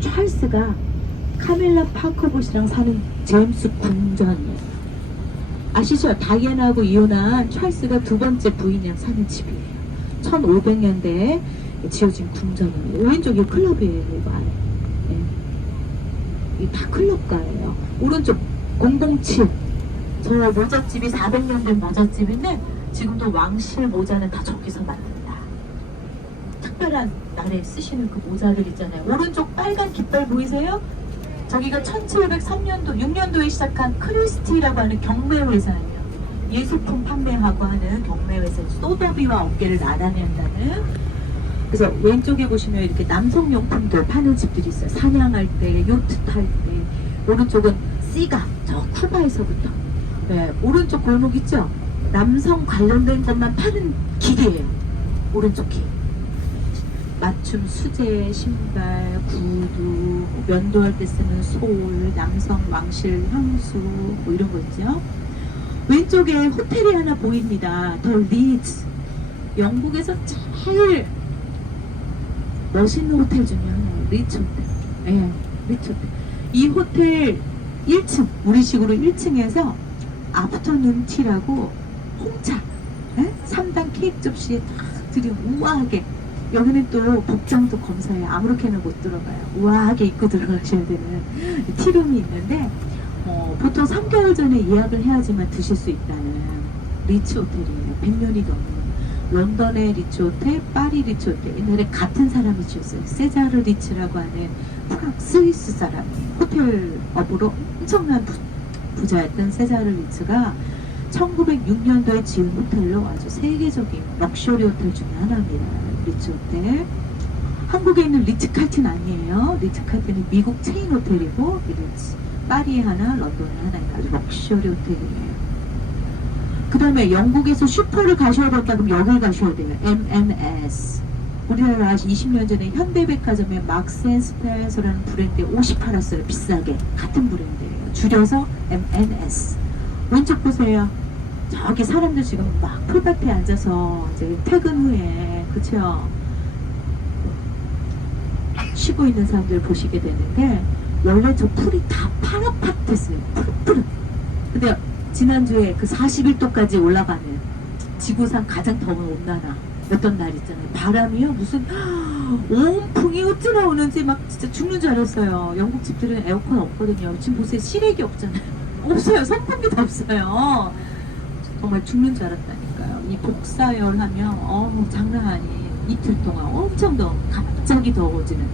찰스가 카밀라 파커봇이랑 사는 제임스 궁전이에요. 아시죠? 다이애나하고 이혼한 찰스가 두 번째 부인이랑 사는 집이에요. 1500년대에 지어진 궁전이에요. 왼쪽이 클럽이에요. 이거 안에. 네. 이게 다 클럽가예요. 오른쪽 007. 저 모잣집이 400년 된 모잣집인데 지금도 왕실 모자는 다 저기서 만든다. 특별한 날에 쓰시는 그 모자들 있잖아요. 오른쪽 빨간 깃발 보이세요? 저기가 1703년도, 6년도에 시작한 크리스티라고 하는 경매회사예요. 예술품 판매하고 하는 경매회사. 소더비와 어깨를 나란한다는. 그래서 왼쪽에 보시면 이렇게 남성용품도 파는 집들이 있어요. 사냥할 때, 요트 탈 때. 오른쪽은 시가, 저 쿠바에서부터. 네, 오른쪽 골목 있죠? 남성 관련된 것만 파는 길이에요. 오른쪽 길. 맞춤 수제, 신발, 구두, 면도할 때 쓰는 솔, 남성 왕실 향수 뭐 이런 거 있죠. 왼쪽에 호텔이 하나 보입니다. 더 리츠. 영국에서 제일 멋있는 호텔 중에 하나예요. 리츠 호텔. 네, 리츠 호텔. 이 호텔 1층, 우리식으로 1층에서 아프터눈 티라고 홍차, 네? 3단 케이크 접시에 딱 들여 우아하게. 여기는 또 복장도 검사해요. 아무렇게나 못 들어가요. 우아하게 입고 들어가셔야 되는 티룸이 있는데 보통 3개월 전에 예약을 해야지만 드실 수 있다는 리츠 호텔이에요. 100년이 넘는 런던의 리츠 호텔, 파리 리츠 호텔. 옛날에 같은 사람이 지었어요. 세자르 리츠라고 하는 스위스 사람. 호텔업으로 엄청난 부자였던 세자르 리츠가 1906년도에 지은 호텔로 아주 세계적인 럭셔리 호텔 중에 하나입니다. 리츠 호텔. 한국에 있는 리츠칼튼 아니에요. 리츠칼튼은 미국 체인 호텔이고 리츠. 파리에 하나, 런던에 하나 아주 럭셔리 호텔이에요. 그 다음에 영국에서 슈퍼를 가셔야 된다 그럼 여길 가셔야 돼요. M&S. 우리나라 20년 전에 현대백화점에 막스 앤 스펜서라는 브랜드에 옷이 팔았어요. 비싸게. 같은 브랜드예요. 줄여서 M&S. 왼쪽 보세요. 저기 사람들 지금 막 풀밭에 앉아서 이제 퇴근 후에 그쵸? 쉬고 있는 사람들 보시게 되는데 원래 저 풀이 다 파랗팠댔어요. 푸릇푸릇. 근데 지난주에 그 41도까지 올라가는 지구상 가장 더운 온난화 어떤 날 있잖아요. 바람이요 무슨 온풍이 어찌 나오는지 막 진짜 죽는 줄 알았어요. 영국 집들은 에어컨 없거든요. 지금 보세요. 실외기 없잖아요. 없어요. 선풍기도 없어요. 정말 죽는 줄 알았다니까요. 이 복사열 하면 장난 아니에요. 이틀 동안 엄청 더워. 갑자기 더워지는.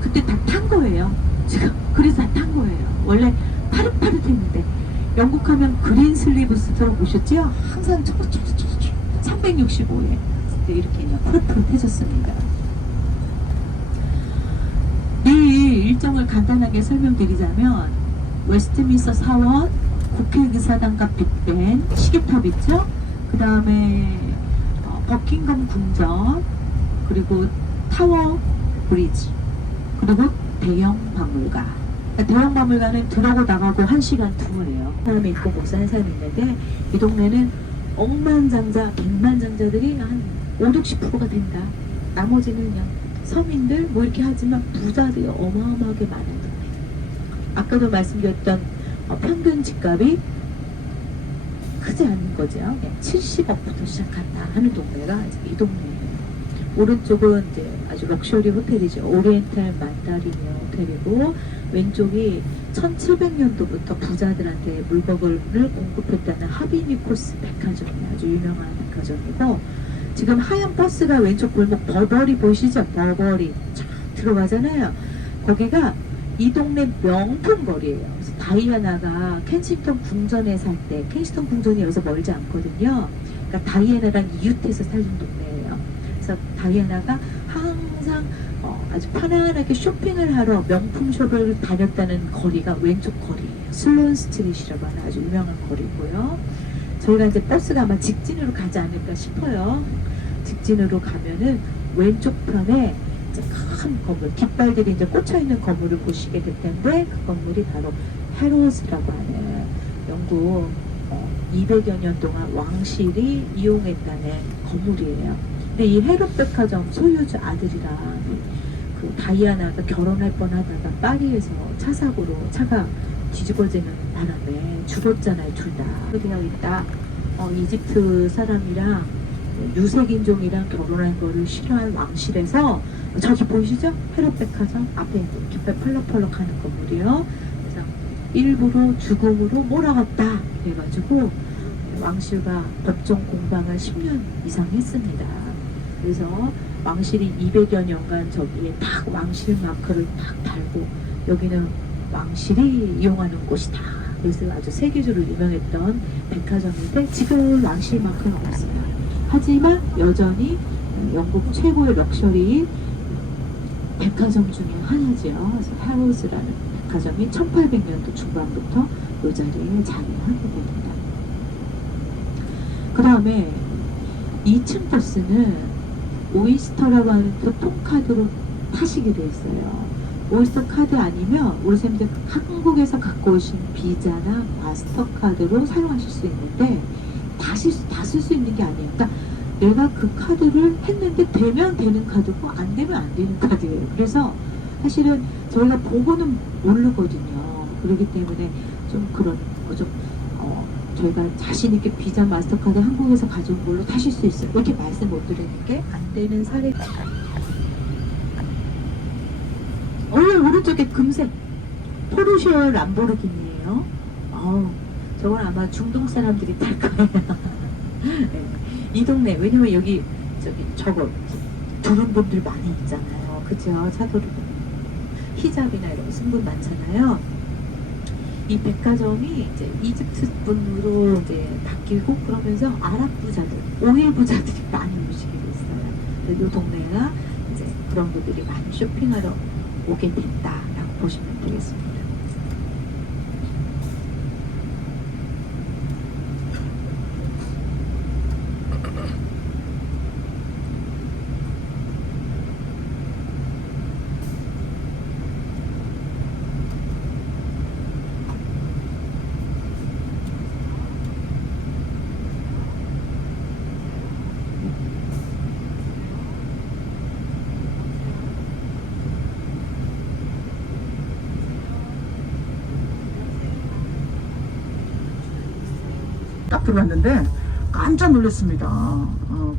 그때 다 탄 거예요. 지금 그래서 다 탄 거예요. 원래 파릇파릇했는데 영국 하면 그린 슬리브스 들어보셨죠? 항상 365일 이렇게 그냥 푸릇푸릇해졌습니다. 내일 일정을 간단하게 설명드리자면 웨스트민스터 사원, 국회의사당 앞 빅벤, 시계탑 있죠? 그 다음에 버킹엄 궁전, 그리고 타워 브리지, 그리고 대형 박물관. 대형 박물관은 들어오고 나가고 1시간 투어예요. 사람이 있고 목사한 사람이 있는데 이 동네는 억만장자, 백만장자들이 한 50~60%가 된다. 나머지는 그냥 서민들 뭐 이렇게 하지만 부자들이 어마어마하게 많은 동네. 아까도 말씀드렸던 평균 집값이 크지 않은 거죠. 70억부터 시작한다 하는 동네가 이 동네예요. 오른쪽은 이제 아주 럭셔리 호텔이죠. 오리엔탈 만다리니아 호텔이고 왼쪽이 1700년도부터 부자들한테 물건을 공급했다는 하비니코스 백화점이 아주 유명한 백화점이고 지금 하얀 버스가 왼쪽 골목 버버리 보이시죠? 버버리 쫙 들어가잖아요. 거기가 이 동네 명품 거리예요. 그래서 다이애나가 켄싱턴 궁전에 살 때, 켄싱턴 궁전이 여기서 멀지 않거든요. 그러니까 다이애나랑 이웃해서 살던 동네예요. 그래서 다이애나가 항상 아주 편안하게 쇼핑을 하러 명품 숍을 다녔다는 거리가 왼쪽 거리예요. 슬론 스트릿이라고 하는 아주 유명한 거리고요. 저희가 이제 버스가 아마 직진으로 가지 않을까 싶어요. 직진으로 가면은 왼쪽 편에 큰 건물, 깃발들이 이제 꽂혀있는 건물을 보시게 될 텐데 그 건물이 바로 헤로스라고 하는 영국 200여 년 동안 왕실이 이용했다는 건물이에요. 근데 이 헤롯 백화점 소유주 아들이랑 그 다이아나가 결혼할 뻔하다가 파리에서 차 사고로 차가 뒤집어지는 바람에 죽었잖아요, 둘 다. 되어 있다. 이집트 사람이랑 유색인종이랑 결혼한 거를 싫어한 왕실에서 저기 보이시죠? 헤롯백화점 앞에 깃발 펄럭펄럭 하는 건물이요. 그래서 일부러 죽음으로 몰아갔다. 그래가지고 왕실과 법정 공방을 10년 이상 했습니다. 그래서 왕실이 200여 년간 저기에 딱 왕실 마크를 딱 달고 여기는 왕실이 이용하는 곳이다. 그래서 아주 세계적으로 유명했던 백화점인데 지금 왕실 마크는 없어요. 하지만 여전히 영국 최고의 럭셔리 백화점 중에 하나죠. 그래서 하로즈라는 백화점이 1800년도 중반부터 이 자리에 자리하게 됩니다. 그 다음에 2층 버스는 오이스터라고 하는 교통카드로 타시게 돼 있어요. 오이스터 카드 아니면 우리 선생님들 한국에서 갖고 오신 비자나 마스터카드로 사용하실 수 있는데 다 쓸 수 있는 게 아니에요. 그러니까 내가 그 카드를 했는데 되면 되는 카드고 안 되면 안 되는 카드예요. 그래서 사실은 저희가 보고는 모르거든요. 그렇기 때문에 좀 그런 저희가 자신 있게 비자 마스터카드 한국에서 가져온 걸로 타실 수 있어요. 이렇게 말씀 못 드리는 게 안 되는 사례가. 오른쪽에 금색 포르쉐 람보르기니예요. 저건 아마 중동 사람들이 탈 거예요. 네. 이 동네 왜냐면 여기 저거 두른 분들 많이 있잖아요. 그죠? 차도로 히잡이나 이런 신분 많잖아요. 이 백화점이 이제 이집트 분으로 이제 바뀌고 그러면서 아랍 부자들, 오일 부자들이 많이 오시게 됐어요. 그래서 이 동네가 이제 그런 분들이 많이 쇼핑하러 오게 됐다라고 보시면 되겠습니다. 딱 들어갔는데 깜짝 놀랐습니다.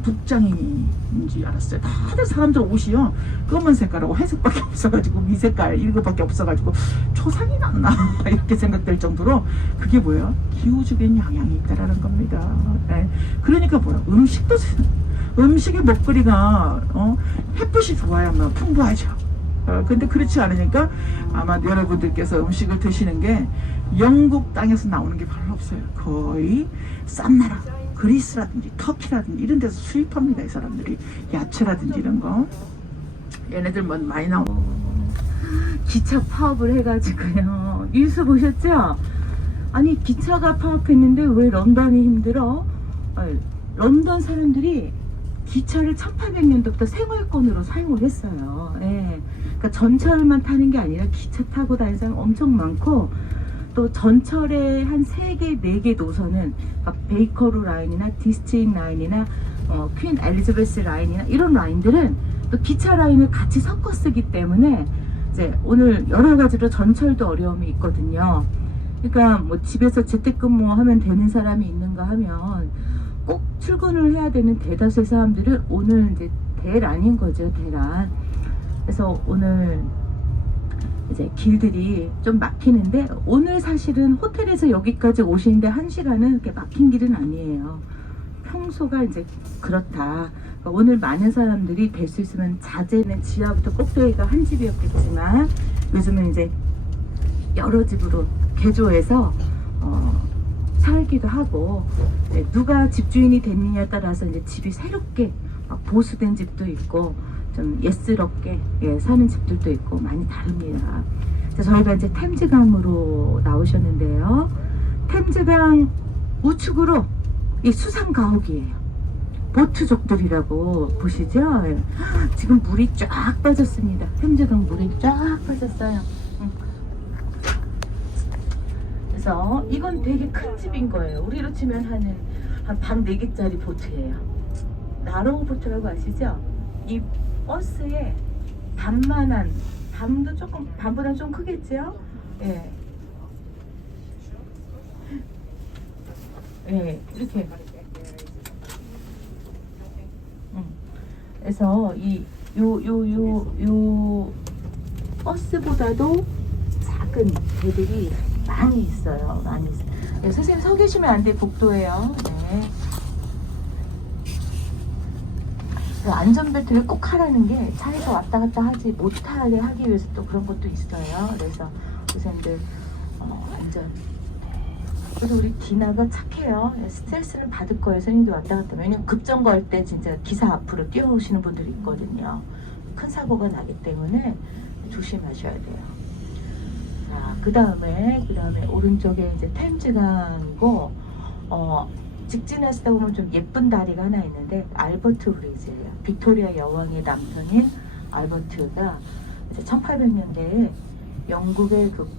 북장인지 알았어요. 다들 사람들 옷이요 검은 색깔하고 회색밖에 없어가지고 미색깔 이것밖에 없어가지고 초상이 났나 이렇게 생각될 정도로 그게 뭐예요? 기후적인 영향이 있다라는 겁니다. 네. 그러니까 뭐야? 음식의 먹거리가 햇빛이 좋아야만 풍부하죠. 근데 그렇지 않으니까 아마 여러분들께서 음식을 드시는 게 영국 땅에서 나오는 게 별로 없어요. 거의 싼 나라 그리스라든지 터키라든지 이런 데서 수입합니다. 이 사람들이 야채라든지 이런 거 얘네들 뭐 많이 나오고 기차 파업을 해가지고요. 뉴스 보셨죠? 아니 기차가 파업했는데 왜 런던이 힘들어? 런던 사람들이 기차를 1800년도부터 생활권으로 사용을 했어요. 예. 그러니까 전철만 타는 게 아니라 기차 타고 다니는 사람 엄청 많고 또 전철의 한 3개, 4개 노선은 베이커루 라인이나 디스트릭 라인이나 퀸 엘리자베스 라인이나 이런 라인들은 또 기차 라인을 같이 섞어 쓰기 때문에 이제 오늘 여러 가지로 전철도 어려움이 있거든요. 그러니까 뭐 집에서 재택근무하면 되는 사람이 있는가 하면 꼭 출근을 해야 되는 대다수의 사람들은 오늘 이제 대란인 거죠, 대란. 그래서 오늘 이제 길들이 좀 막히는데 오늘 사실은 호텔에서 여기까지 오시는데 1시간은 그렇게 막힌 길은 아니에요. 평소가 이제 그렇다. 그러니까 오늘 많은 사람들이 될 수 있으면 자재는 지하부터 꼭대기가 한 집이었겠지만 요즘은 이제 여러 집으로 개조해서 살기도 하고 누가 집주인이 됐느냐에 따라서 이제 집이 새롭게 보수된 집도 있고 좀 예스럽게 사는 집들도 있고 많이 다릅니다. 저희가 이제 템즈강으로 나오셨는데요. 템즈강 우측으로 이 수상 가옥이에요. 보트족들이라고 보시죠? 지금 물이 쫙 빠졌습니다. 템즈강 물이 쫙 빠졌어요. 그래서 이건 되게 큰 집인 거예요. 우리로 치면 한 방 4개짜리 보트예요. 나로우 보트라고 아시죠? 이 버스에 밤만한, 밤도 조금, 밤보다 좀 크겠지요? 예. 예, 이렇게. 그래서 요 버스보다도 작은 배들이 많이 있어요. 많이 있어요. 네, 선생님 서 계시면 안 돼. 복도예요. 네. 안전벨트를 꼭 하라는 게 차에서 왔다 갔다 하지 못하게 하기 위해서 또 그런 것도 있어요. 그래서 선생님들 안전. 그래서 우리 디나가 착해요. 스트레스를 받을 거예요. 선생님들 왔다 갔다. 왜냐면 급정 걸 때 진짜 기사 앞으로 뛰어오시는 분들이 있거든요. 큰 사고가 나기 때문에 조심하셔야 돼요. 자, 그 다음에 오른쪽에 이제 템즈강이고, 직진하시다 보면 좀 예쁜 다리가 하나 있는데, 알버트 브리즈예요. 빅토리아 여왕의 남편인 알버트가 이제 1800년대에 영국의 그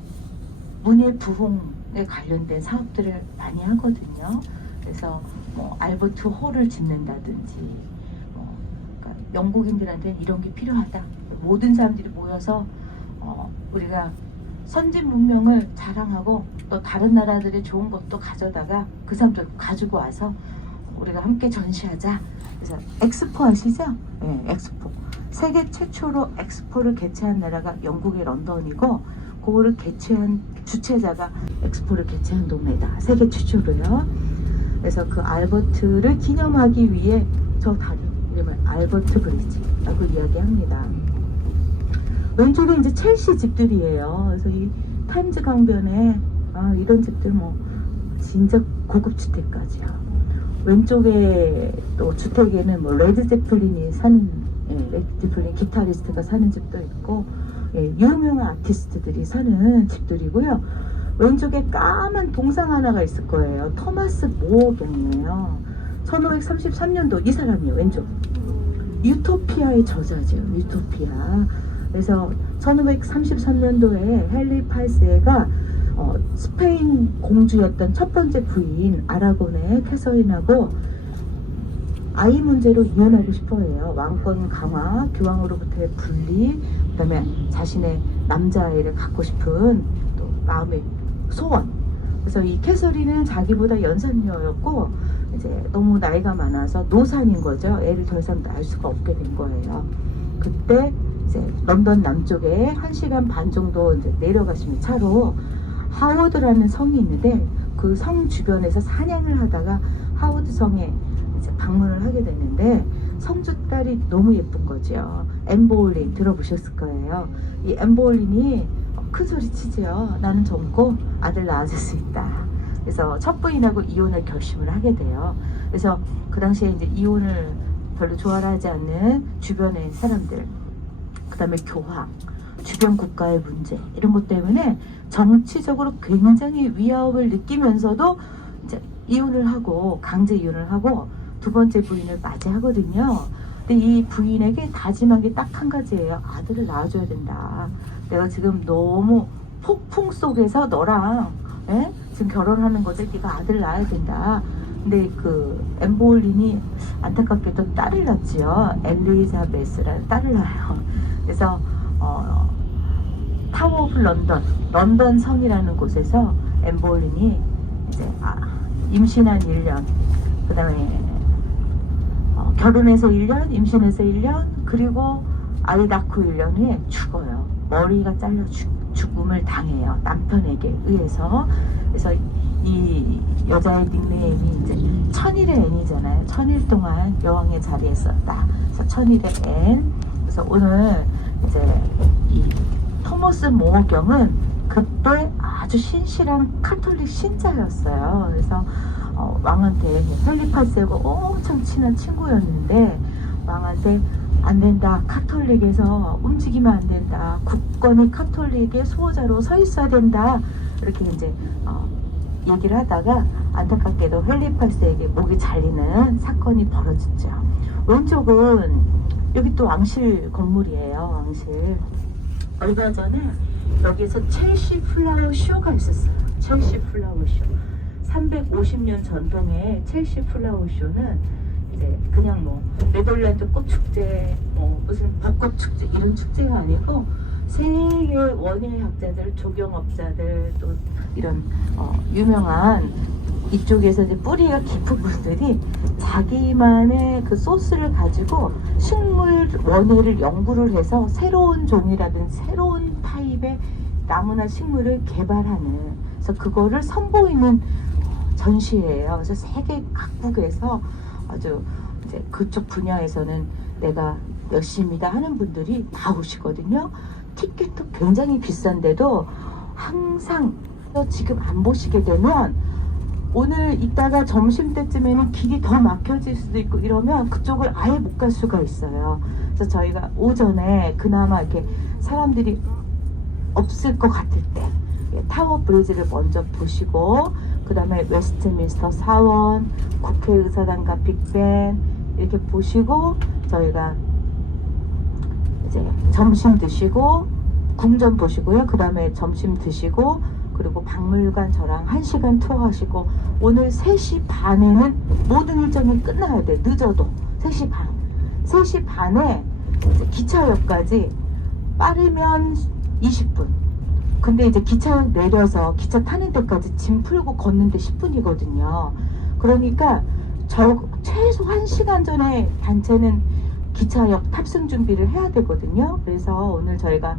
문예 부흥에 관련된 사업들을 많이 하거든요. 그래서 뭐 알버트 홀을 짓는다든지, 그러니까 영국인들한테는 이런 게 필요하다. 모든 사람들이 모여서 우리가 선진 문명을 자랑하고 또 다른 나라들의 좋은 것도 가져다가 그 사람들 가지고 와서 우리가 함께 전시하자. 그래서 엑스포 아시죠? 네, 엑스포. 세계 최초로 엑스포를 개최한 나라가 영국의 런던이고, 그거를 개최한 주최자가 엑스포를 개최한 동네다. 세계 최초로요. 그래서 그 알버트를 기념하기 위해 저 다리 이름을 알버트 브리지라고 이야기합니다. 왼쪽에 이제 첼시 집들이에요. 그래서 이 탐즈 강변에 이런 집들 뭐 진짜 고급 주택까지요. 왼쪽에 또 주택에는 뭐 레드 제플린이 사는, 레드 제플린 기타리스트가 사는 집도 있고, 유명한 아티스트들이 사는 집들이고요. 왼쪽에 까만 동상 하나가 있을 거예요. 토마스 모어 경이에요. 1533년도 이 사람이요. 왼쪽 유토피아의 저자죠. 유토피아. 그래서 1533년도에 헨리 8세가 스페인 공주였던 첫 번째 부인 아라곤의 캐서린하고 아이 문제로 이혼하고 싶어해요. 왕권 강화, 교황으로부터의 분리, 그다음에 자신의 남자아이를 갖고 싶은 또 마음의 소원. 그래서 이 캐서린은 자기보다 연산녀였고 이제 너무 나이가 많아서 노산인 거죠. 애를 더 이상 낳을 수가 없게 된 거예요. 그때 이제 런던 남쪽에 1시간 반 정도 이제 내려가시면 차로 하워드라는 성이 있는데 그 성 주변에서 사냥을 하다가 하워드 성에 이제 방문을 하게 됐는데 성주 딸이 너무 예쁜 거죠. 앤 보울린 들어보셨을 거예요. 이 앤 보울린이 큰 소리 치지요. 나는 젊고 아들 낳아줄 수 있다. 그래서 첫 부인하고 이혼을 결심을 하게 돼요. 그래서 그 당시에 이제 이혼을 별로 좋아하지 않는 주변의 사람들, 그 다음에 교황, 주변 국가의 문제 이런 것 때문에 정치적으로 굉장히 위협을 느끼면서도 이제 이혼을 하고 강제 이혼을 하고 두 번째 부인을 맞이하거든요. 근데 이 부인에게 다짐한 게 딱 한 가지예요. 아들을 낳아줘야 된다. 내가 지금 너무 폭풍 속에서 너랑 지금 결혼하는 거지. 네가 아들 낳아야 된다. 근데 그 앤 보울린이 안타깝게도 딸을 낳지요. 엘리자베스라는 딸을 낳아요. 그래서 타워 오브 런던 성이라는 곳에서 앤 보울린이 이제 임신한 1년, 그 다음에 결혼해서 1년, 임신해서 1년, 그리고 아이 낳고 1년 후에 죽어요. 머리가 잘려 죽음을 당해요. 남편에게 의해서. 그래서 이 여자의 닉네임이 이제 천일의 앤이잖아요. 1000일 동안 여왕의 자리에 있었다. 그래서 천일의 앤. 그래서 오늘 이제 이 토머스 모어경은 그때 아주 신실한 카톨릭 신자였어요. 그래서 왕한테 헨리 8세하고 엄청 친한 친구였는데 왕한테 안 된다. 카톨릭에서 움직이면 안 된다. 국권이 카톨릭의 수호자로 서 있어야 된다. 이렇게 이제 얘기를 하다가 안타깝게도 헨리 8세에게 목이 잘리는 사건이 벌어졌죠. 왼쪽은 여기 또 왕실 건물이에요. 왕실. 얼마 전에 여기서 첼시 플라워 쇼가 있었어요. 첼시 플라워 쇼. 350년 전통의 첼시 플라워 쇼는 이제 이제 그냥 뭐 네덜란드 꽃 축제, 뭐 무슨 벚꽃 축제 이런 축제가 아니고 세계 원예학자들, 조경업자들 또 이런 유명한 이쪽에서 이제 뿌리가 깊은 분들이 자기만의 그 소스를 가지고 식물 원예를 연구를 해서 새로운 종이라든지 새로운 타입의 나무나 식물을 개발하는, 그래서 그거를 선보이는 전시회예요. 그래서 세계 각국에서 아주 이제 그쪽 분야에서는 내가 열심히다 하는 분들이 나오시거든요. 티켓도 굉장히 비싼데도 항상 지금 안 보시게 되면 오늘 이따가 점심때쯤에는 길이 더 막혀질 수도 있고 이러면 그쪽을 아예 못 갈 수가 있어요. 그래서 저희가 오전에 그나마 이렇게 사람들이 없을 것 같을 때 타워 브리지를 먼저 보시고 그 다음에 웨스트민스터 사원, 국회의사당과 빅벤 이렇게 보시고 저희가 이제 점심 드시고 궁전 보시고요. 그 다음에 점심 드시고 그리고 박물관 저랑 1시간 투어 하시고 오늘 3시 반에는 모든 일정이 끝나야 돼. 늦어도 3시 반. 3시 반에 이제 기차역까지 빠르면 20분. 근데 이제 기차역 내려서 기차 타는 데까지 짐 풀고 걷는데 10분이거든요. 그러니까 최소 1시간 전에 단체는 기차역 탑승 준비를 해야 되거든요. 그래서 오늘 저희가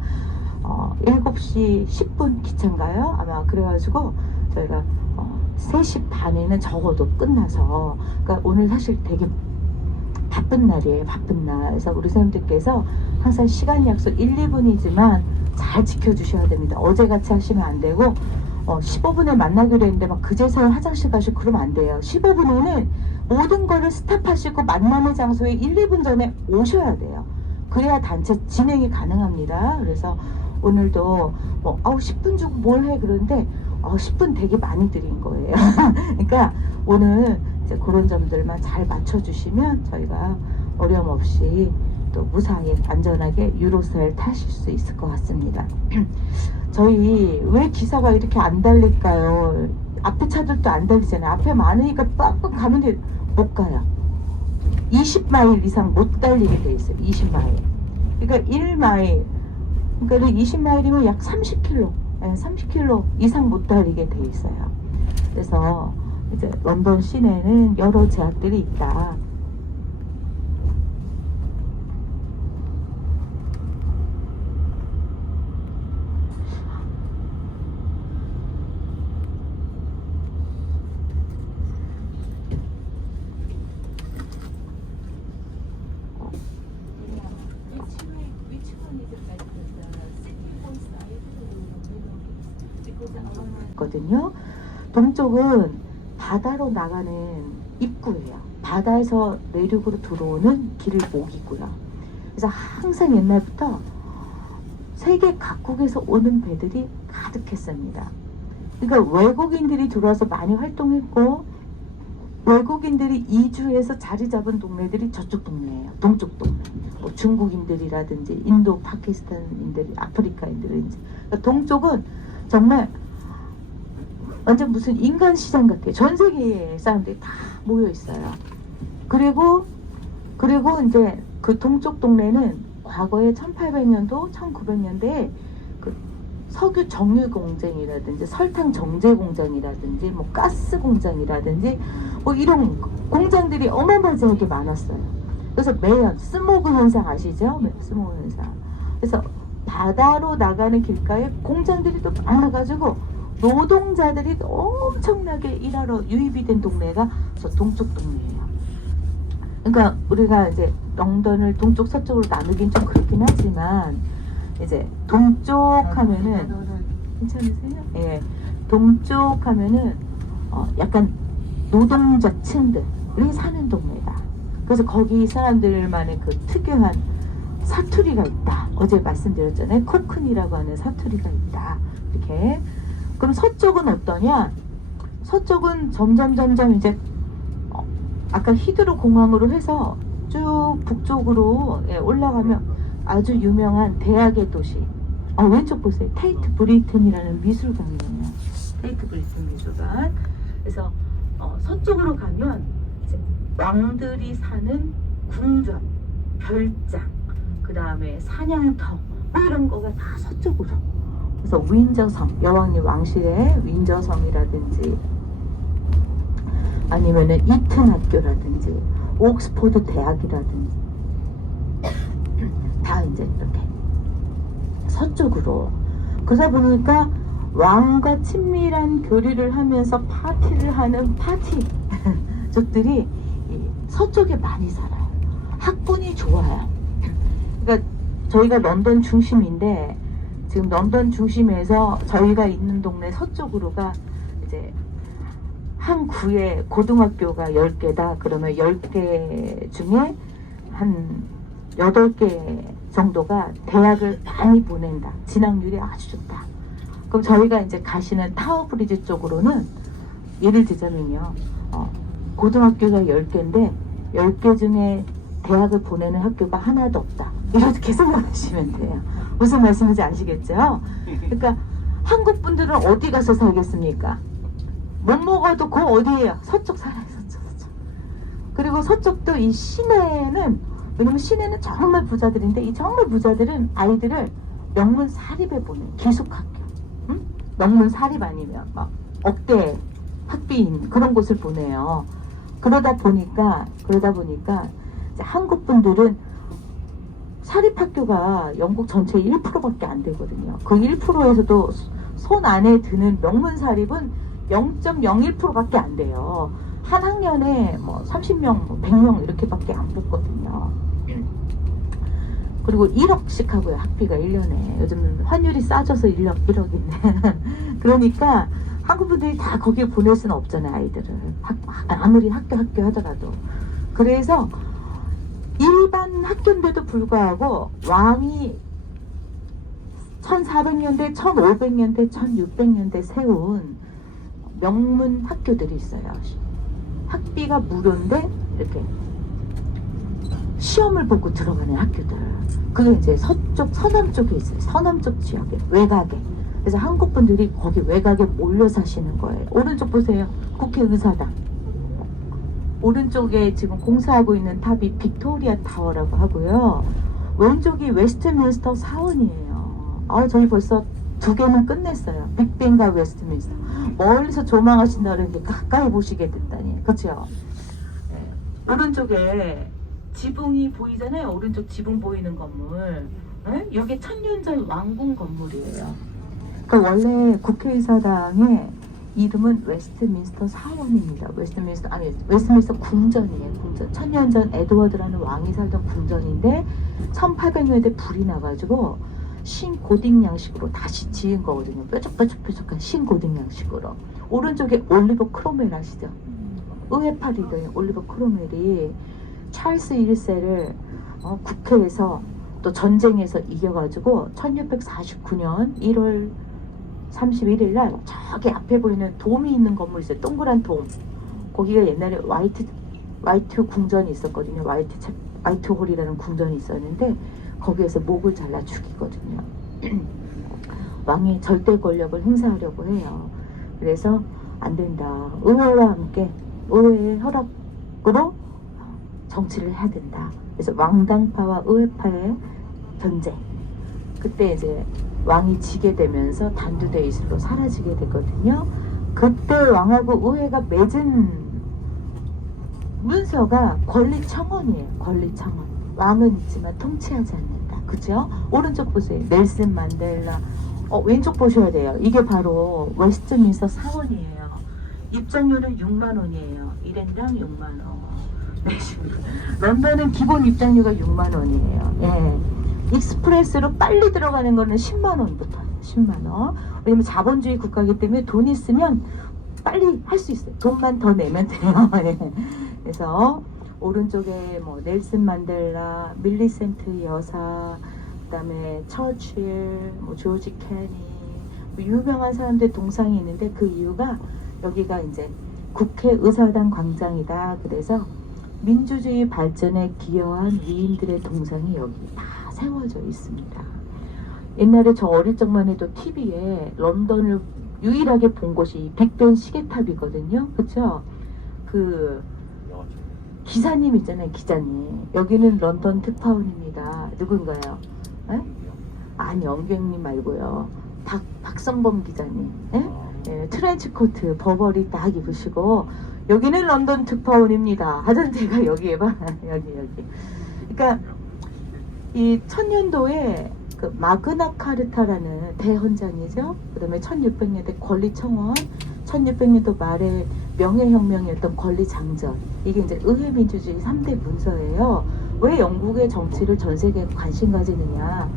7시 10분 기차인가요? 아마 그래가지고 저희가 3시 반에는 적어도 끝나서, 그러니까 오늘 사실 되게 바쁜 날이에요. 바쁜 날. 그래서 우리 선생님들께서 항상 시간 약속 1, 2분이지만 잘 지켜주셔야 됩니다. 어제같이 하시면 안 되고 15분에 만나기로 했는데 막 그제서야 화장실 가시고 그러면 안 돼요. 15분에는 모든 거를 스탑하시고 만남의 장소에 1, 2분 전에 오셔야 돼요. 그래야 단체 진행이 가능합니다. 그래서 오늘도 10분 주고 뭘 해 그러는데 10분 되게 많이 드린 거예요. 그러니까 오늘 이제 그런 점들만 잘 맞춰주시면 저희가 어려움 없이 또 무사히 안전하게 유로스를 타실 수 있을 것 같습니다. 저희 왜 기사가 이렇게 안 달릴까요? 앞에 차들도 안 달리잖아요. 앞에 많으니까 빡빡 가면 돼. 못 가요. 20마일 이상 못 달리게 돼 있어요. 20마일. 그러니까 1마일. 그러니까 20마일이면 약 30km. 30km 이상 못 달리게 돼 있어요. 그래서 이제 런던 시내는 여러 제약들이 있다. 거든요. 동쪽은 바다로 나가는 입구예요. 바다에서 내륙으로 들어오는 길을 목이고요. 그래서 항상 옛날부터 세계 각국에서 오는 배들이 가득했습니다. 그러니까 외국인들이 들어와서 많이 활동했고 외국인들이 이주해서 자리 잡은 동네들이 저쪽 동네예요. 동쪽 동네. 뭐 중국인들이라든지 인도, 파키스탄인들이, 아프리카인들인지. 그러니까 동쪽은 정말 완전 무슨 인간 시장 같아요. 전 세계의 사람들이 다 모여 있어요. 그리고 이제 그 동쪽 동네는 과거에 1800년도, 1900년대에 그 석유 정유 공장이라든지 설탕 정제 공장이라든지 뭐 가스 공장이라든지 뭐 이런 공장들이 어마어마하게 많았어요. 그래서 매연 스모그 현상 아시죠? 스모그 현상. 그래서 바다로 나가는 길가에 공장들이 또 많아가지고 노동자들이 엄청나게 일하러 유입이 된 동네가 저 동쪽 동네예요. 그러니까 우리가 이제 런던을 동쪽 서쪽으로 나누긴 좀 그렇긴 하지만 이제 동쪽 하면은 괜찮으세요? 예, 동쪽 하면은 약간 노동자층들이 사는 동네다. 그래서 거기 사람들만의 그 특유한 사투리가 있다. 어제 말씀드렸잖아요. 코큰이라고 하는 사투리가 있다. 이렇게. 그럼 서쪽은 어떠냐? 서쪽은 점점 이제 아까 히드로 공항으로 해서 쭉 북쪽으로 올라가면 아주 유명한 대학의 도시. 왼쪽 보세요. 테이트 브리튼이라는 미술관이에요. 테이트 브리튼 미술관. 그래서 서쪽으로 가면 이제 왕들이 사는 궁전, 별장, 그 다음에 사냥터 뭐 이런 거가 다 서쪽으로. 그래서 윈저성, 여왕님 왕실의 윈저성이라든지 아니면은 이튼 학교라든지 옥스포드 대학이라든지 다 이제 이렇게 서쪽으로. 그러다 보니까 왕과 친밀한 교류를 하면서 파티를 하는 파티족들이 서쪽에 많이 살아요. 학군이 좋아요. 그러니까 저희가 런던 중심인데 지금 런던 중심에서 저희가 있는 동네 서쪽으로가 이제 한 구에 고등학교가 10개다. 그러면 10개 중에 한 8개 정도가 대학을 많이 보낸다. 진학률이 아주 좋다. 그럼 저희가 이제 가시는 타워브리지 쪽으로는 예를 들자면요. 고등학교가 10개인데 10개 중에 대학을 보내는 학교가 하나도 없다. 이렇게 생각하시면 돼요. 무슨 말씀인지 아시겠죠? 그러니까 한국 분들은 어디 가서 살겠습니까? 못 먹어도 그 어디예요? 서쪽 살아요. 서쪽. 그리고 서쪽도 이 시내는, 왜냐면 시내는 정말 부자들인데 이 정말 부자들은 아이들을 명문 사립에 보내요. 기숙학교. 응? 명문 사립 아니면 막 억대 학비인 그런 곳을 보내요. 그러다 보니까 이제 한국 분들은 사립학교가 영국 전체 1%밖에 안 되거든요. 그 1%에서도 손 안에 드는 명문 사립은 0.01%밖에 안 돼요. 한 학년에 뭐 30명, 100명 이렇게밖에 안 붙거든요. 그리고 1억씩 하고요. 학비가 1년에. 요즘 환율이 싸져서 1억인데. 그러니까 한국 분들이 다 거기에 보낼 수는 없잖아요. 아이들을. 아무리 학교 하더라도. 그래서 일반 학교인데도 불구하고 왕이 1400년대, 1500년대, 1600년대 세운 명문 학교들이 있어요. 학비가 무료인데 이렇게 시험을 보고 들어가는 학교들. 그게 이제 서쪽, 서남 쪽에 있어요. 서남 쪽 지역에, 외곽에. 그래서 한국 분들이 거기 외곽에 몰려 사시는 거예요. 오른쪽 보세요. 국회의사당. 오른쪽에 지금 공사하고 있는 탑이 빅토리아 타워라고 하고요. 왼쪽이 웨스트민스터 사원이에요. 저희 벌써 2개는 끝냈어요. 빅벤과 웨스트민스터. 멀리서 조망하신다 그러는데 가까이 보시게 됐다니. 그렇죠? 네. 오른쪽에 지붕이 보이잖아요. 오른쪽 지붕 보이는 건물. 네? 여기 1000년 전 왕궁 건물이에요. 그러니까 원래 국회의사당의 이름은 웨스트민스터 사원입니다. 웨스트민스터 궁전이에요. 궁전. 1000년 전 에드워드라는 왕이 살던 궁전인데 1800년대 불이 나가지고 신고딕 양식으로 다시 지은 거거든요. 뾰족한 신고딕 양식으로. 오른쪽에 올리버 크롬웰 아시죠? 의회파리더니 올리버 크롬웰이 찰스 1세를 국회에서 또 전쟁에서 이겨가지고 1649년 1월 31일 날 저기 앞에 보이는 돔이 있는 건물 있어요. 동그란 돔. 거기가 옛날에 화이트 궁전이 있었거든요. 화이트 홀이라는 궁전이 있었는데 거기에서 목을 잘라 죽이거든요. 왕이 절대 권력을 행사하려고 해요. 그래서 안 된다. 의회와 함께 의회의 허락으로 정치를 해야 된다. 그래서 왕당파와 의회파의 전쟁. 그때 이제 왕이 지게 되면서 단두대이슬로 사라지게 되거든요. 그때 왕하고 의회가 맺은 문서가 권리청원이에요. 권리청원. 왕은 있지만 통치하지 않는다. 그죠? 오른쪽 보세요. 넬슨 만델라. 왼쪽 보셔야 돼요. 이게 바로 웨스트민스터 사원이에요. 입장료는 6만 원이에요. 1인당 6만 원. 런던은 기본 입장료가 6만 원이에요. 예. 익스프레스로 빨리 들어가는 거는 10만 원부터 10만 원. 왜냐면 자본주의 국가이기 때문에 돈 있으면 빨리 할 수 있어요. 돈만 더 내면 돼요. 예. 그래서 오른쪽에 뭐 넬슨 만델라, 밀리센트 여사, 그다음에 처칠, 뭐 조지 캐니, 뭐 유명한 사람들 동상이 있는데 그 이유가 여기가 이제 국회의사당 광장이다. 그래서 민주주의 발전에 기여한 위인들의 동상이 여기 다 세워져 있습니다. 옛날에 저 어릴 적만 해도 TV에 런던을 유일하게 본 곳이 빅벤 시계탑이거든요. 그렇죠? 그 기사님 있잖아요, 기자님. 여기는 런던 특파원입니다. 누군가요? 에? 아니, 영경님 말고요. 박성범 기자님. 에? 예, 트렌치코트, 버버리 딱 입으시고, 여기는 런던 특파원입니다. 하던 데가 여기에 봐. 여기. 그러니까, 이 천년도에 그 마그나 카르타라는 대헌장이죠. 그 다음에 1600년대 권리청원, 1600년도 말에 명예혁명이었던 권리장전. 이게 이제 의회민주주의 3대 문서예요. 왜 영국의 정치를 전 세계에 관심 가지느냐.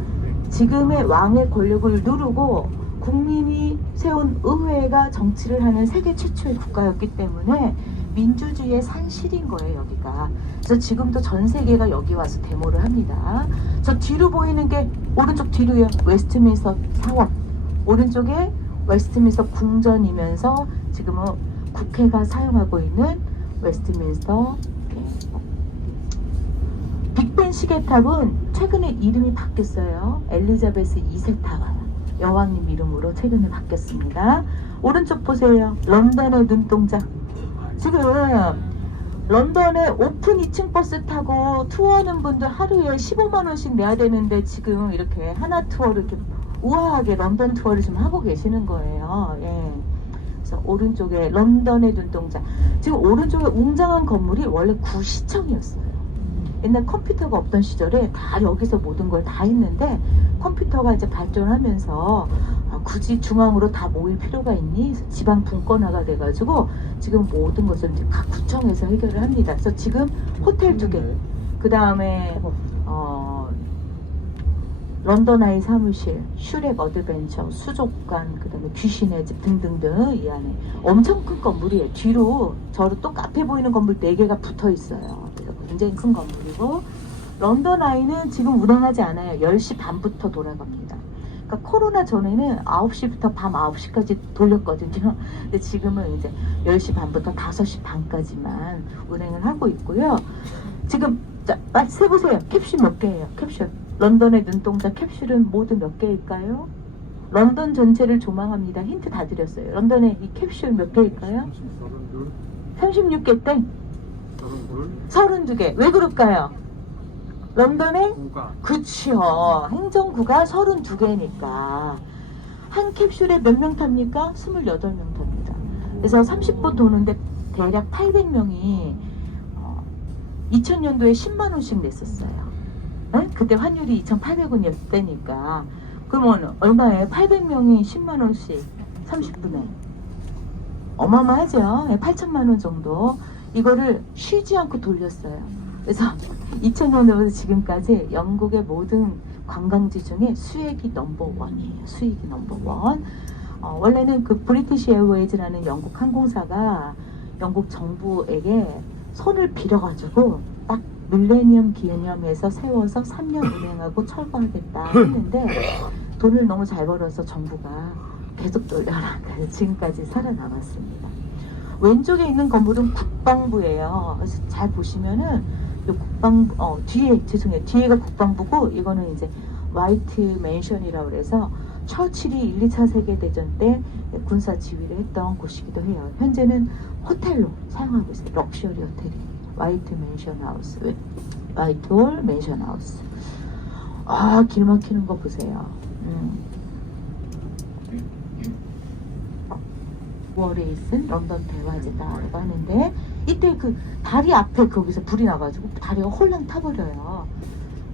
지금의 왕의 권력을 누르고 국민이 세운 의회가 정치를 하는 세계 최초의 국가였기 때문에 민주주의의 산실인 거예요, 여기가. 그래서 지금도 전 세계가 여기 와서 데모를 합니다. 저 뒤로 보이는 게 오른쪽 뒤로요. 웨스트민스터 사원. 오른쪽에 웨스트민스터 궁전이면서 지금은 국회가 사용하고 있는 웨스트민스터. 빅벤 시계탑은 최근에 이름이 바뀌었어요. 엘리자베스 2세 타워. 여왕님 이름으로 최근에 바뀌었습니다. 오른쪽 보세요. 런던의 눈동자. 지금 런던에 오픈 2층 버스 타고 투어하는 분들 하루에 15만 원씩 내야 되는데 지금 이렇게 하나 투어를 이렇게 우아하게 런던 투어를 좀 하고 계시는 거예요. 예. 그래서 오른쪽에 런던의 눈동자. 지금 오른쪽에 웅장한 건물이 원래 구시청이었어요. 옛날 컴퓨터가 없던 시절에 다 여기서 모든 걸 다 했는데 컴퓨터가 이제 발전하면서 굳이 중앙으로 다 모일 필요가 있니? 지방 분권화가 돼가지고 지금 모든 것을 이제 각 구청에서 해결을 합니다. 그래서 지금 호텔 2개, 그 다음에 런던 아이 사무실, 슈렉 어드벤처, 수족관, 그 다음에 귀신의 집 등등등 이 안에 엄청 큰 건물이에요. 뒤로 저로 또 카페 보이는 건물 4개가 붙어 있어요. 그래서 굉장히 큰 건물이고 런던 아이는 지금 운행하지 않아요. 10시 반부터 돌아갑니다. 그러니까 코로나 전에는 9시부터 밤 9시까지 돌렸거든요. 근데 지금은 이제 10시 반부터 5시 반까지만 운행을 하고 있고요. 지금 자, 세보세요. 캡슐 몇 개예요? 캡슐. 런던의 눈동자 캡슐은 모두 몇 개일까요? 런던 전체를 조망합니다. 힌트 다 드렸어요. 런던의 이 캡슐 몇 개일까요? 36개 땡. 32개. 왜 그럴까요? 런던의 그치요. 행정구가 32개니까 한 캡슐에 몇 명 탑니까? 28명 탑니다. 그래서 30분 도는데 대략 800명이 2000년도에 10만 원씩 냈었어요. 에? 그때 환율이 2,800원이었대니까 그러면 얼마예요? 800명이 10만 원씩 30분에 어마어마하죠. 8천만 원 정도. 이거를 쉬지 않고 돌렸어요. 그래서 2000년도부터 지금까지 영국의 모든 관광지 중에 수익이 넘버원이에요. 수익이 넘버원. 원래는 그 브리티시 에어웨이즈라는 영국 항공사가 영국 정부에게 손을 빌어가지고 딱 밀레니엄 기념해서 세워서 3년 운행하고 철거하겠다 했는데 돈을 너무 잘 벌어서 정부가 계속 돌려라. 지금까지 살아남았습니다. 왼쪽에 있는 건물은 국방부예요. 그래서 잘 보시면은 국방부 뒤에가 국방부고 이거는 이제 화이트 맨션이라고 그래서 처칠이 1, 2차 세계대전 때 군사 지휘를 했던 곳이기도 해요. 현재는 호텔로 사용하고 있어요. 럭셔리 호텔이 화이트 맨션 하우스, 화이트홀 맨션 하우스. 아, 길 막히는 거 보세요. 9월에 있은 런던 대화제다라고 하는데 이때 그 다리 앞에 거기서 불이 나가지고 다리가 홀랑 타버려요.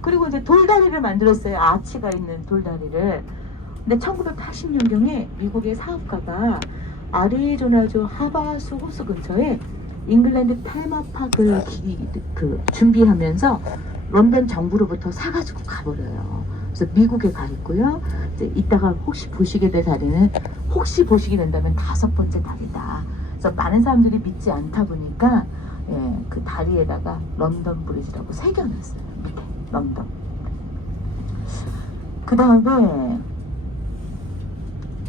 그리고 이제 돌다리를 만들었어요. 아치가 있는 돌다리를. 근데 1980년경에 미국의 사업가가 아리조나주 하바수 호수 근처에 잉글랜드 테마파크를 준비하면서 런던 정부로부터 사가지고 가버려요. 그래서 미국에 가 있고요. 이제 이따가 혹시 보시게 될 다리는 혹시 보시게 된다면 5번째 다리다. 그래서 많은 사람들이 믿지 않다 보니까 그 다리에다가 런던 브리지라고 새겨놨어요. 밑에 런던. 그 다음에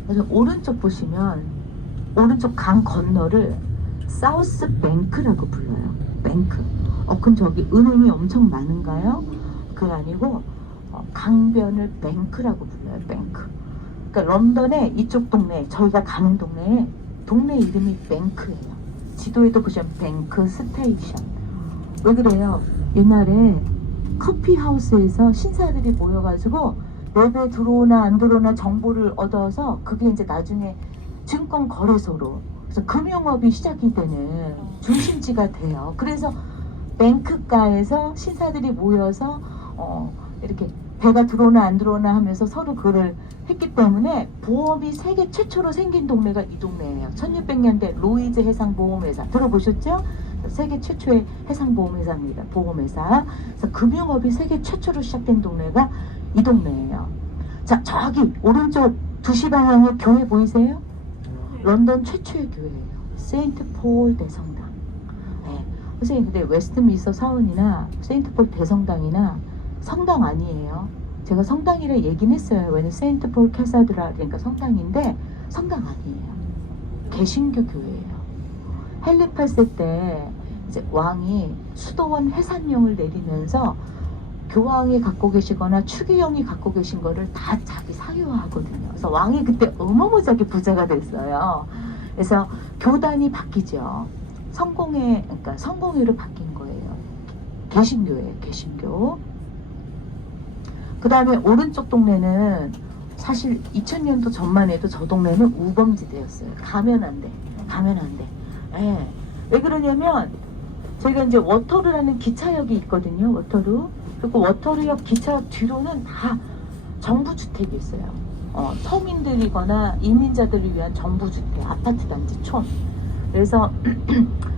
그래서 오른쪽 보시면 오른쪽 강 건너를 사우스 뱅크라고 불러요. 뱅크. 그럼 저기 은행이 엄청 많은가요? 그게 아니고 강변을 뱅크라고 불러요. 뱅크. 그러니까 런던의 이쪽 동네, 저희가 가는 동네 이름이 뱅크예요. 지도에도 보시면 뱅크 스테이션. 왜 그래요? 옛날에 커피 하우스에서 신사들이 모여가지고 랩에 들어오나 안 들어오나 정보를 얻어서 그게 이제 나중에 증권 거래소로 그래서 금융업이 시작이 되는 중심지가 돼요. 그래서 뱅크가에서 신사들이 모여서 이렇게 배가 들어오나 안 들어오나 하면서 서로 그거를 했기 때문에 보험이 세계 최초로 생긴 동네가 이 동네예요. 1600년대 로이즈 해상보험회사 들어보셨죠? 세계 최초의 해상보험회사입니다. 보험회사. 그래서 금융업이 세계 최초로 시작된 동네가 이 동네예요. 자, 저기 오른쪽 2시 방향에 교회 보이세요? 런던 최초의 교회예요. 세인트 폴 대성당. 네. 선생님, 근데 웨스트민스터 사원이나 세인트 폴 대성당이나 성당 아니에요. 제가 성당이라 얘기는 했어요. 왜냐면 세인트 폴 캐사드라 그러니까 성당인데 성당 아니에요. 개신교 교회예요. 헨리 8세 때 이제 왕이 수도원 해산령을 내리면서 교황이 갖고 계시거나 추기경이 갖고 계신 거를 다 자기 사유화하거든요. 그래서 왕이 그때 어마무지하게 부자가 됐어요. 그래서 교단이 바뀌죠. 그러니까 성공회로 바뀐 거예요. 개신교예요, 개신교. 그 다음에 오른쪽 동네는 사실 2000년도 전만 해도 저 동네는 우범지대였어요. 가면 안 돼. 가면 안 돼. 예. 왜 그러냐면 저희가 이제 워터루라는 기차역이 있거든요. 워터루. 그리고 워터루역 기차역 뒤로는 다 정부주택이 있어요. 서민들이거나 이민자들을 위한 정부주택, 아파트 단지, 촌. 그래서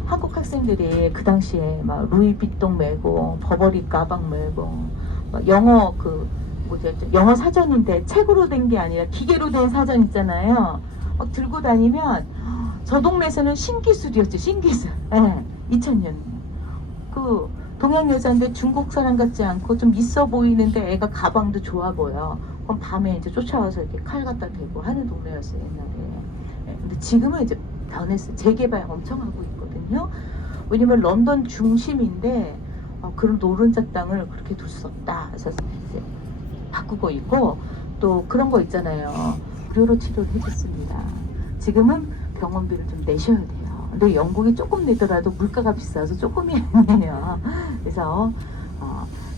한국 학생들이 그 당시에 막 루이비통 메고 버버리 가방 메고 막 영어 영어 사전인데 책으로 된 게 아니라 기계로 된 사전 있잖아요. 막 들고 다니면 저 동네에서는 신기술이었죠. 신기술. 네, 2000년. 그 동양 여자인데 중국 사람 같지 않고 좀 있어 보이는데 애가 가방도 좋아 보여. 그럼 밤에 이제 쫓아와서 이렇게 칼 갖다 대고 하는 동네였어요, 옛날에. 네, 근데 지금은 이제 변했어요. 재개발 엄청 하고 있거든요. 왜냐면 런던 중심인데 그런 노른자 땅을 그렇게 둘 수 없다. 그래서 이제 바꾸고 있고 또 그런 거 있잖아요. 무료로 치료를 해줬습니다. 지금은 병원비를 좀 내셔야 돼요. 근데 영국이 조금 내더라도 물가가 비싸서 조금이 아니에요. 그래서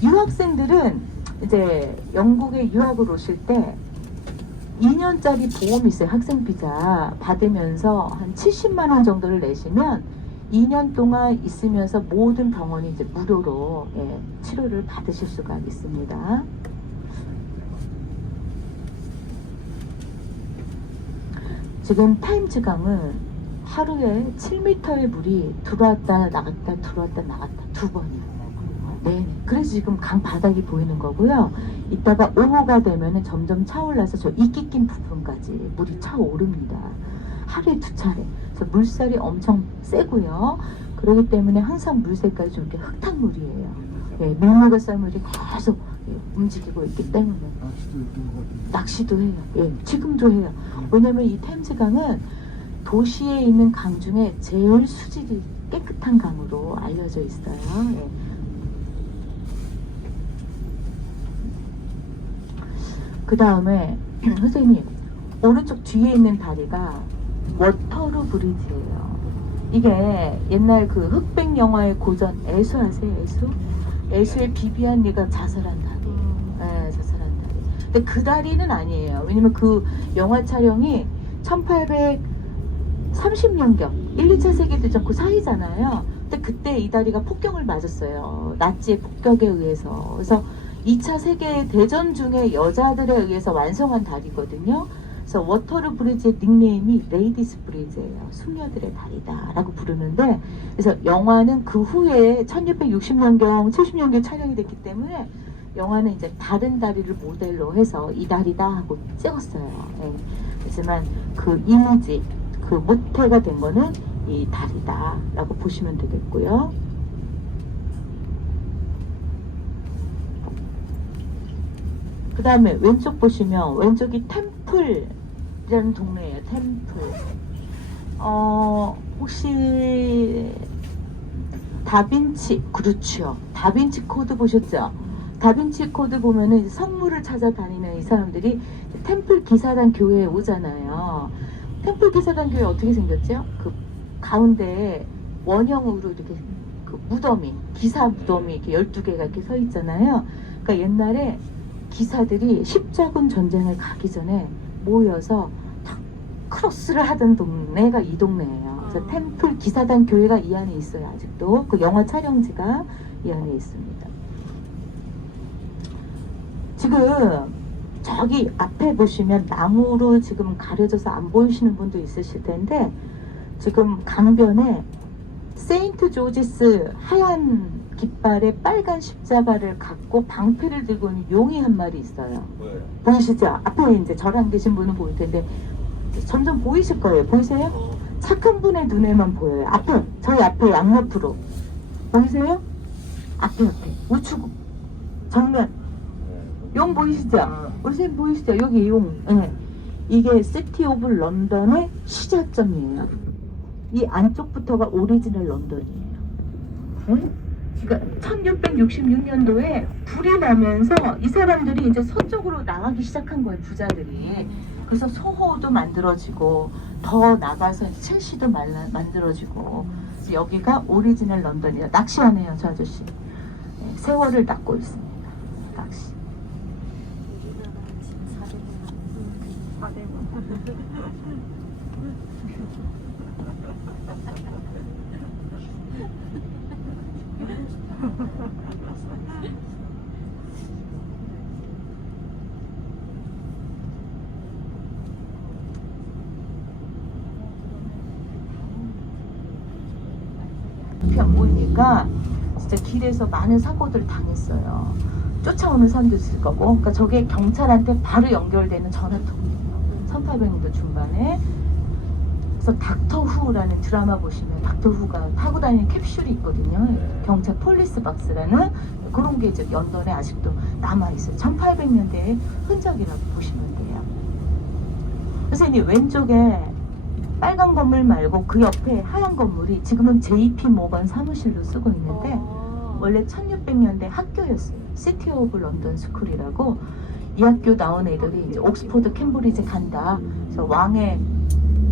유학생들은 이제 영국에 유학을 오실 때 2년짜리 보험이 있어요. 학생 비자 받으면서 한 70만 원 정도를 내시면 2년 동안 있으면서 모든 병원이 이제 무료로 치료를 받으실 수가 있습니다. 지금 타임즈강은 하루에 7m의 물이 들어왔다 나갔다 들어왔다 나갔다 2번이요. 네, 그래서 지금 강 바닥이 보이는 거고요. 이따가 오후가 되면은 점점 차올라서 저 이끼 낀 부분까지 물이 차오릅니다. 하루에 2차례. 그래서 물살이 엄청 세고요. 그렇기 때문에 항상 물 색깔이 좀 이렇게 흙탕물이에요. 예, 밀물과 썰물이 계속 움직이고 있기 때문에 낚시도 해요. 예, 지금도 해요. 왜냐면 이 템즈강은 도시에 있는 강 중에 제일 수질이 깨끗한 강으로 알려져 있어요. 예. 그 다음에 선생님 오른쪽 뒤에 있는 다리가 워터루 브리지예요. 이게 옛날 그 흑백 영화의 고전 애수 아세요? 애수의 비비안 리가 자살한 다리. 네, 자살한 다리. 근데 그 다리는 아니에요. 왜냐면 그 영화 촬영이 1830년경 1, 2차 세계대전 그 사이잖아요. 근데 그때 이 다리가 폭격을 맞았어요. 나치의 폭격에 의해서. 그래서 2차 세계대전 중에 여자들에 의해서 완성한 다리거든요. 그래서 워터루 브리지의 닉네임이 레이디스 브리지예요. 숙녀들의 다리다 라고 부르는데, 그래서 영화는 그 후에 1660년경 70년경 촬영이 됐기 때문에 영화는 이제 다른 다리를 모델로 해서 이 다리다 하고 찍었어요. 예. 하지만 그 이미지, 그 모태가 된 거는 이 다리다 라고 보시면 되겠고요. 그 다음에 왼쪽 보시면 왼쪽이 템플이라는 동네예요. 템플. 혹시 다빈치, 그렇죠. 다빈치 코드 보셨죠? 다빈치 코드 보면은 성물을 찾아다니면 이 사람들이 템플 기사단 교회에 오잖아요. 템플 기사단 교회 어떻게 생겼죠? 그 가운데에 원형으로 이렇게 그 무덤이, 기사 무덤이 이렇게 12개가 이렇게 서 있잖아요. 그러니까 옛날에 기사들이 십자군 전쟁을 가기 전에 모여서 탁 크로스를 하던 동네가 이 동네예요. 그래서 템플 기사단 교회가 이 안에 있어요. 아직도 그 영화 촬영지가 이 안에 있습니다. 지금 저기 앞에 보시면 나무로 지금 가려져서 안 보이시는 분도 있으실 텐데, 지금 강변에 세인트 조지스 하얀 깃발에 빨간 십자가를 갖고 방패를 들고 있는 용이 한 마리 있어요. 보이시죠? 앞에 이제 저랑 계신 분은 보일 텐데 점점 보이실 거예요. 보이세요? 착한 분의 눈에만 보여요. 앞에, 저희 앞에 양옆으로 보이세요? 앞에 우측 정면 용 보이시죠? 우리 선생님 보이시죠? 여기 용. 네. 이게 시티 오브 런던의 시작점이에요. 이 안쪽부터가 오리지널 런던이에요. 응? 그러니까 1666년도에 불이 나면서 이 사람들이 이제 서쪽으로 나가기 시작한 거예요, 부자들이. 그래서 소호도 만들어지고 더 나가서 첼시도 만들어지고, 여기가 오리지널 런던이에요. 낚시하네요, 저 아저씨. 네, 세월을 낚고 있습니다. 낚시. 앞이 안 보이니까 진짜 길에서 많은 사고들 당했어요. 쫓아오는 사람도 있을 거고. 그러니까 저게 경찰한테 바로 연결되는 전화통이에요. 1800년대 중반에. 그래서 닥터 후라는 드라마 보시면 닥터 후가 타고 다니는 캡슐이 있거든요. 경찰 폴리스 박스라는 그런 게 이제 런던에 아직도 남아있어요. 1800년대의 흔적이라고 보시면 돼요. 그래서 이 왼쪽에 빨간 건물 말고 그 옆에 하얀 건물이 지금은 JP 모건 사무실로 쓰고 있는데, 원래 1600년대 학교였어요. 시티 오브 런던 스쿨이라고. 이 학교 나온 애들이 이제 옥스포드 캠브리지 간다. 그래서 왕의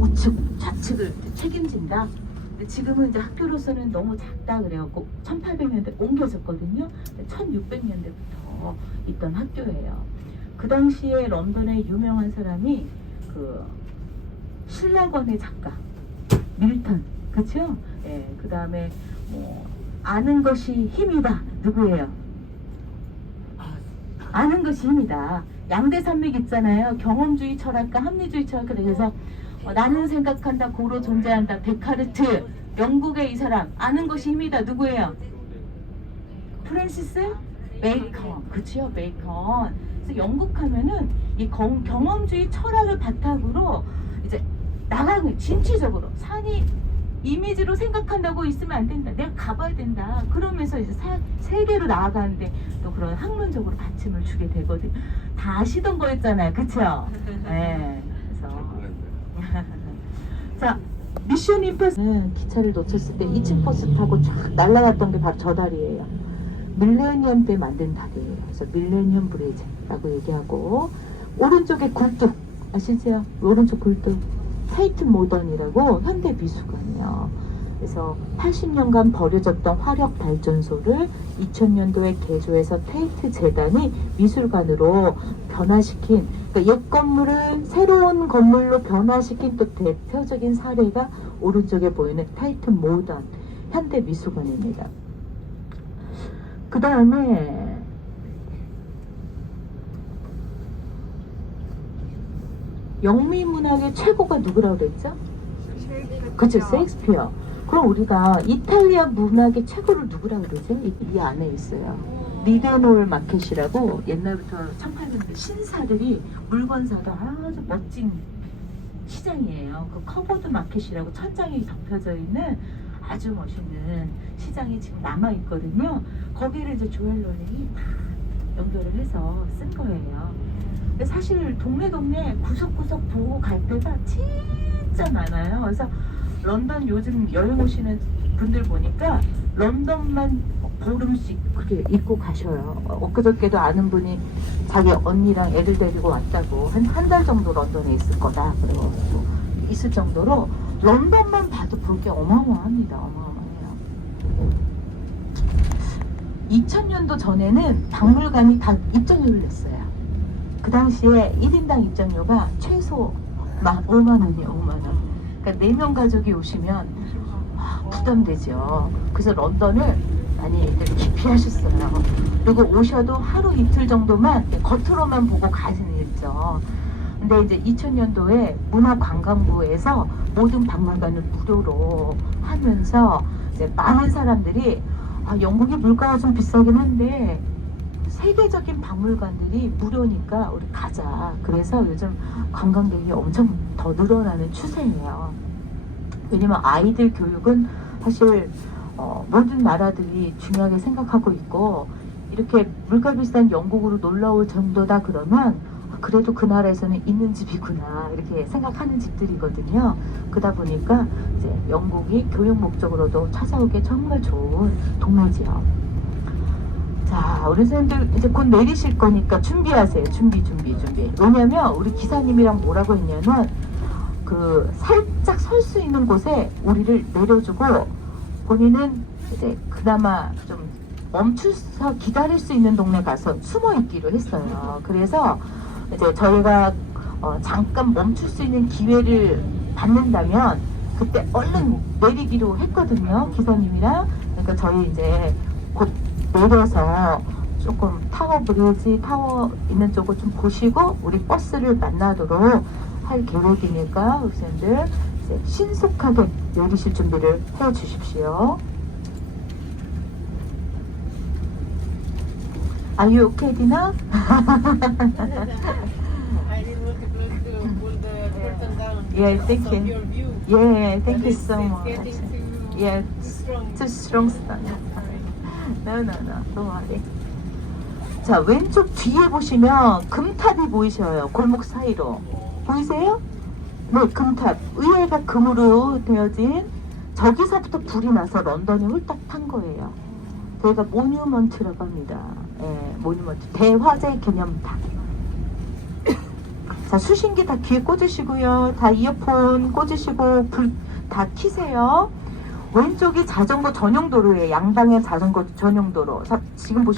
우측 좌측을 책임진다. 근데 지금은 이제 학교로서는 너무 작다 그래갖고 1800년대 옮겨졌거든요. 1600년대부터 있던 학교예요. 그 당시에 런던의 유명한 사람이 그 신라권의 작가 밀턴, 그렇죠? 예, 그 다음에 뭐 아는 것이 힘이다. 누구예요? 아는 것이 힘이다. 양대 산맥 있잖아요. 경험주의 철학과 합리주의 철학과. 그래서 나는 생각한다, 고로 존재한다. 데카르트. 영국의 이 사람 아는 것이 힘이다. 누구예요? 프랜시스 베이컨. 그치요, 베이컨. 그래서 영국 하면은 이 경험주의 철학을 바탕으로 이제 나가는 진취적으로 산이 이미지로 생각한다고 있으면 안 된다. 내가 가봐야 된다. 그러면서 이제 세계로 나아가는데 또 그런 학문적으로 받침을 주게 되거든. 다 아시던 거였잖아요, 그쵸? 네. 그래서 자, 미션 임파서블은 기차를 놓쳤을 때 2층 버스 타고 쫙 날아갔던 게 바로 저 다리예요. 밀레니엄 때 만든 다리예요. 그래서 밀레니엄 브리지라고 얘기하고, 오른쪽에 굴뚝 아시죠? 오른쪽 굴뚝 테이트 모던이라고 현대 미술관이요. 그래서 80년간 버려졌던 화력 발전소를 2000년도에 개조해서 테이트 재단이 미술관으로 변화시킨, 그러니까 옛 건물을 새로운 건물로 변화시킨 또 대표적인 사례가 오른쪽에 보이는 테이트 모던 현대 미술관입니다. 그 다음에 영미 문학의 최고가 누구라고 그랬죠? 그쵸, 셰익스피어. 그럼 우리가 이탈리아 문학의 최고를 누구라고 그러죠? 이 안에 있어요. 리데놀 마켓이라고 옛날부터 1800년대 신사들이 물건 사도 아주 멋진 시장이에요. 그 커버드 마켓이라고 천장이 덮여져 있는 아주 멋있는 시장이 지금 남아 있거든요. 거기를 이제 조엘 롤링이 다 연결을 해서 쓴 거예요. 근데 사실 동네 구석구석 보고 갈 때가 진짜 많아요. 그래서 런던 요즘 여행 오시는 분들 보니까 런던만 보름씩 그렇게 입고 가셔요. 엊그저께도 아는 분이 자기 언니랑 애들 데리고 왔다고 한 달 정도 런던에 있을 거다 그래서 있을 정도로 런던만 봐도 볼 게 어마어마합니다. 어마어마해요. 2000년도 전에는 박물관이 다 입장료를 냈어요. 그 당시에 1인당 입장료가 최소 5만 원이에요. 5만 원. 그러니까 4명 가족이 오시면 부담되죠. 그래서 런던을 많이들 기피하셨어요. 그리고 오셔도 하루 이틀 정도만 겉으로만 보고 가시는 일이죠. 근데 이제 2000년도에 문화관광부에서 모든 박물관을 무료로 하면서 이제 많은 사람들이 영국이 물가가 좀 비싸긴 한데 세계적인 박물관들이 무료니까 우리 가자. 그래서 요즘 관광객이 엄청 더 늘어나는 추세예요. 왜냐면 아이들 교육은 사실 모든 나라들이 중요하게 생각하고 있고, 이렇게 물가 비싼 영국으로 놀러 올 정도다 그러면 그래도 그 나라에서는 있는 집이구나 이렇게 생각하는 집들이거든요. 그러다 보니까 이제 영국이 교육 목적으로도 찾아오기 정말 좋은 동네지요. 자, 우리 선생님들 이제 곧 내리실 거니까 준비하세요. 준비. 왜냐면 우리 기사님이랑 뭐라고 했냐면 그 살짝 설 수 있는 곳에 우리를 내려주고 본인은 이제 그나마 좀 멈춰서 기다릴 수 있는 동네 가서 숨어 있기로 했어요. 그래서 이제 저희가 잠깐 멈출 수 있는 기회를 받는다면 그때 얼른 내리기로 했거든요. 기사님이랑. 그러니까 저희 이제 곧 내려서 조금 타워 브리지 타워 있는 쪽을 좀 보시고 우리 버스를 만나도록 할 계획이니까 학생들 이제 신속하게 내리실 준비를 해 주십시오. Are you okay, Dina? I didn't want to close to pull the curtain down. Yeah, thank because of you. your view. Yeah, thank But you it's so much. getting too, Yeah, too strong. too strong stuff. No, don't worry. 자, 왼쪽 뒤에 보시면 금탑이 보이셔요. 골목 사이로. 보이세요? 네, 금탑. 의외가 금으로 되어진 저기서부터 불이 나서 런던이 홀딱 탄 거예요. 저희가 모뉴먼트라고 합니다. 예, 모뉴먼트. 대화재 기념탑. 자, 수신기 다 귀에 꽂으시고요. 다 이어폰 꽂으시고 불 다 켜세요. 왼쪽이 자전거 전용 도로예요. 양방향 자전거 전용 도로. 자, 지금 보시면